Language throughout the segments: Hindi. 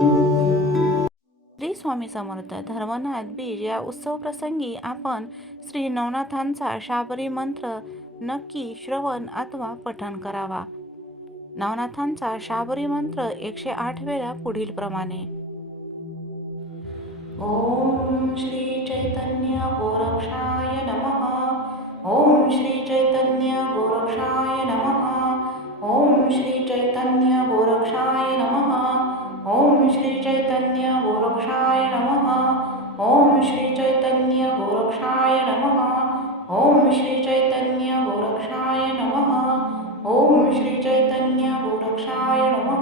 श्री स्वामी समर्थ धर्मनाथ बीज या उत्सव प्रसंगी आपण श्री नवनाथांचा शाबरी मंत्र नक्की श्रवण अथवा पठण करावा. नवनाथांचा शाबरी मंत्र एकशे आठ वेळा पुढील प्रमाणे. ओम श्री चैतन्य गोरक्षा ओम श्री चैतन्य गोरक्षाय नम। ओम श्री चैतन्य गोरक्षाय नम।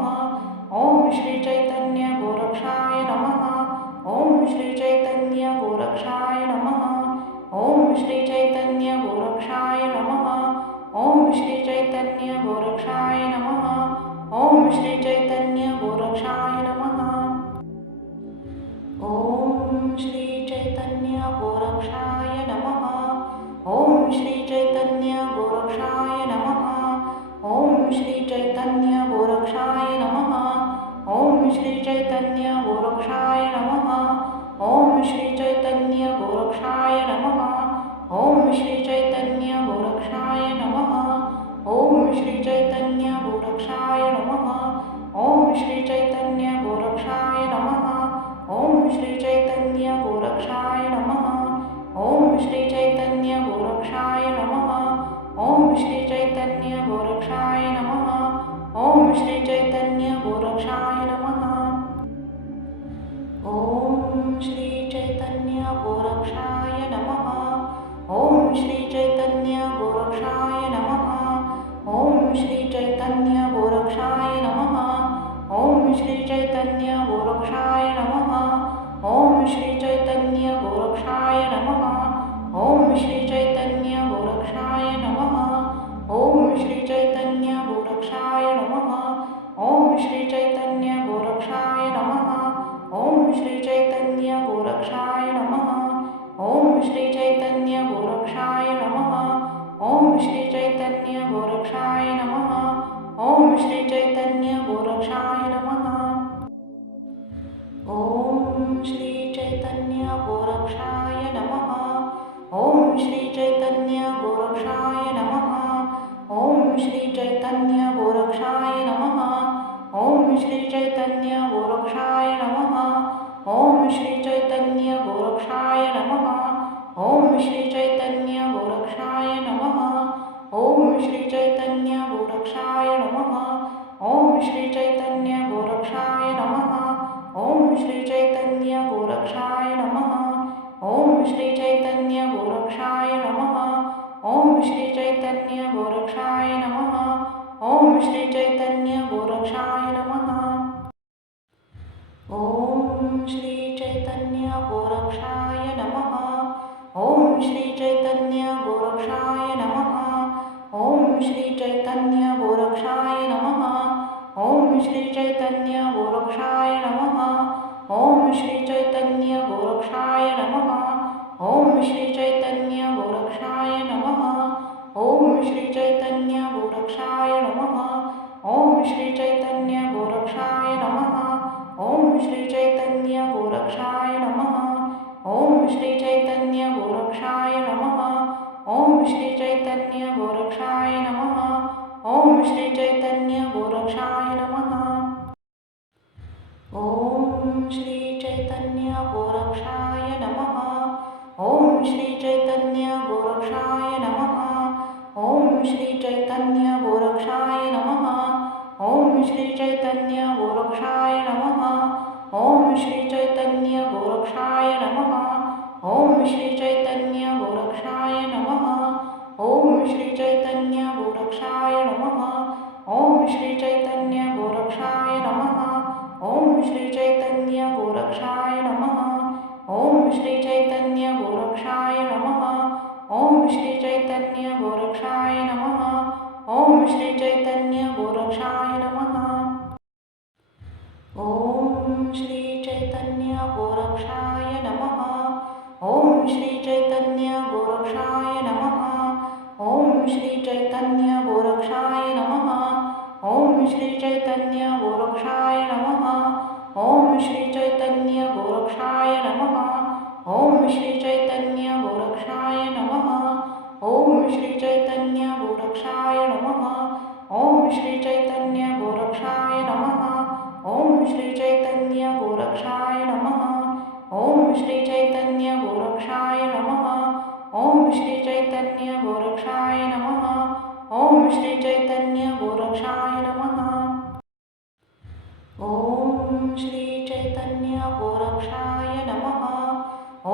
ओम श्री चैतन्य गोरक्षाय नम। ओम श्री चैतन्य गोरक्षाय नम। ओम श्री चैतन्य गोरक्षाय नम। ओम श्री चैतन्य गोरक्षाय नम। ओम श्री श्रीचैतन्य 我们去追。गोरक्षाय नमः। ओम श्री चैतन्य गोरक्षाय नमः। ओम श्री चैतन्य गोरक्षाय नमः। ओम श्री चैतन्य गोरक्षाय नमः। श्री चैतन्य गोरक्षाय नमः। श्री चैतन्य गोरक्षाय श्री चैतन्य गोरक्षाय श्री श्रीचैतन्य गोरक्षाय नमः। ॐ श्रीचैतन्य गोरक्षाय नमः। ॐ श्रीचैतन्य गोरक्षाय नमः। ॐ श्रीचैतन्य गोरक्षाय नमः। ॐ श्रीचैतन्य गोरक्षाय नमः। ॐ श्रीचैतन्य गोरक्षाय नमः। ॐ श्रीचैतन्य गोरक्षाय नमः। ॐ श्रीचैतन्य गोरक्षाय नमः। ओम श्री चैतन्य गोरक्षाय नमः। ओम श्री चैतन्य गोरक्षाय नमः। ओम श्री चैतन्य गोरक्षाय नमः। ओम श्री चैतन्य गोरक्षाय नमः। ओम श्री चैतन्य गोरक्षाय नमः। ओम श्री चैतन्य गोरक्षाय नमः। ओम श्री चैतन्य गोरक्षाय नमः। ओम श्री चैतन्य गोरक्षाय नमः। नमः। ॐ श्रीचैतन्यगोरक्षाय नमः। चैतन्य श्रीचैतन्यगोरक्षाय नमः। ॐ श्रीचैतन्यगोरक्षाय नमः। ॐ श्रीचैतन्यगोरक्षाय नमः। ॐ श्रीचैतन्यगोरक्षाय नमः। नम। श्रीचैतन्यगोरक्षाय नमः चैतन्य श्रीचैतन्यगोरक्षाय नमः। ॐ श्रीचैतन्यगोरक्षाय नमः। ॐ श्रीचैतन्यगोरक्षाय नमः। ॐ श्रीचैतन्यगोरक्षाय नमः। ॐ श्रीचैतन्यगोरक्षाय नमः। ॐ श्रीचैतन्यगोरक्षाय नमः। ॐ श्रीचैतन्यगोरक्षाय नमः। ॐ श्रीचैतन्यगोरक्षाय नमः। ॐ श्री ॐ श्रीचैतन्यगोरक्षाय नमः। ॐ श्रीचैतन्यगोरक्षाय नमः। ॐ श्रीचैतन्यगोरक्षाय नमः।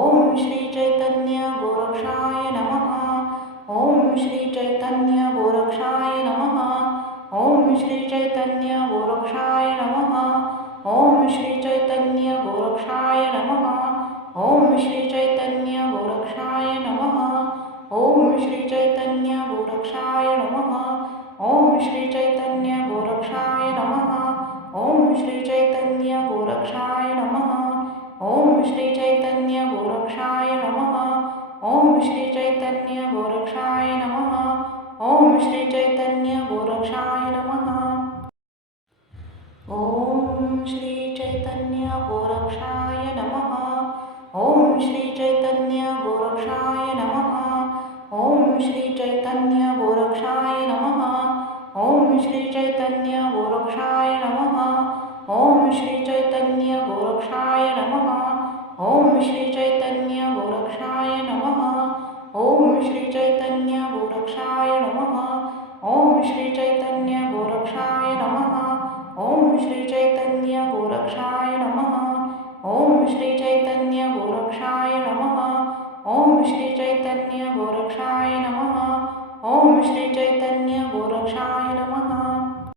ॐ श्रीचै श्रीचैतन्य गोरक्षाय नमः। ॐ श्रीचैतन्य गोरक्षाय नमः। ॐ श्रीचैतन्य गोरक्षाय नमः। ॐ श्रीचैतन्य गोरक्षाय नमः। ॐ श्रीचैतन्य गोरक्षाय नम ओं श्री श्री चैतन्य गोरक्षाय नमः। ओम श्री चैतन्य गोरक्षाय नमः। ओम श्री चैतन्य गोरक्षाय नमः। ओम श्री चैतन्य गोरक्षाय नमः। ओम श्री चैतन्य गोरक्षाय नमः। ओम श्री चैतन्य गोरक्षाय नमः। ओम श्री चैतन्य गोरक्षाय नमः। ओम श्री चैतन्य गोरक्षाय नमः। ओम श्री